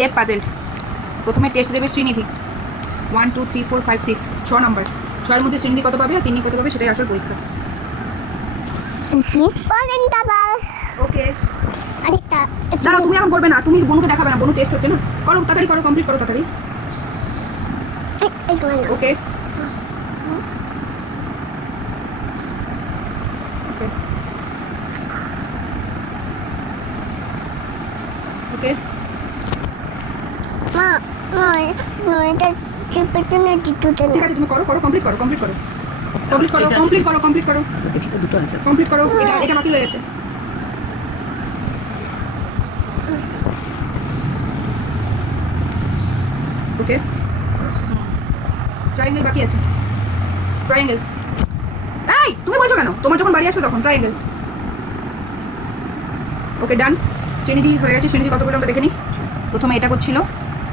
Set puzzle. প্রথমে test দেবে Srinidhi. 1 2 3 4 5 6 6 number. 6-এর মধ্যে শ্রীনিধি কত পাবে আর তিন্নি কত পাবে সেটাই আসল পরীক্ষা। ওকে দাঁড়া, তুমি এখন করবে না, তুমি বনুকে দেখাবে না, বনু টেস্ট হচ্ছে না। করো তাড়াতাড়ি করো, কমপ্লিট করো তাড়াতাড়ি। ওকে ওকে ঠিক আছে, তুমি করো করো, কমপ্লিট করো কমপ্লিট করো কমপ্লিট করো কমপ্লিট করো কমপ্লিট করো দুটো আছে। কমপ্লিট করো। এটা এটা বাকি রয়ে গেছে। ওকে ট্রায়াঙ্গেল বাকি আছে। ট্রায়াঙ্গেল। এই তুমি বলছো কেন? তোমার যখন বাড়ি আসবে তখন ট্রায়াঙ্গেল। ওকে ডান। শ্রেণীদি হয়ে গেছে। শ্রেণীদি কত করে আমরা দেখে নিই। প্রথমে এটা করছিল,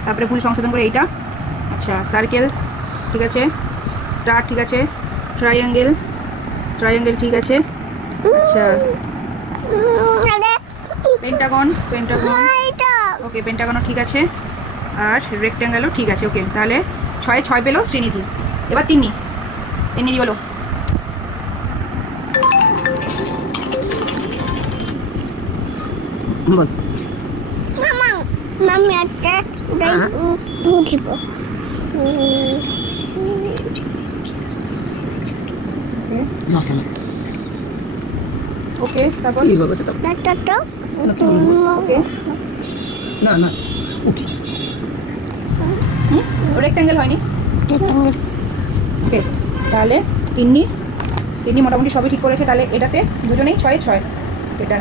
তারপরে ভুল সংশোধন করে এইটা। আচ্ছা সার্কেল ঠিক আছে, স্টার ঠিক আছে, ট্রায়াঙ্গেল ট্রায়াঙ্গেল ঠিক আছে। আচ্ছা পেন্টাগন পেন্টাগন ওকে পেন্টাগনও ঠিক আছে, আর রেক্ট্যাঙ্গেলও ঠিক আছে। ওকে তাহলে 6-এ 6 পেলো শ্রীনিধি। এবার তিন্নি, তিন্নি হলো। বল। ওকে তারপর ওকে না না রেক্ট্যাঙ্গেল হয়নি। ওকে তাহলে তিন্নি মোটামুটি সবই ঠিক করেছে। তাহলে এটাতে দুজনেই 6-এ 6 এটা।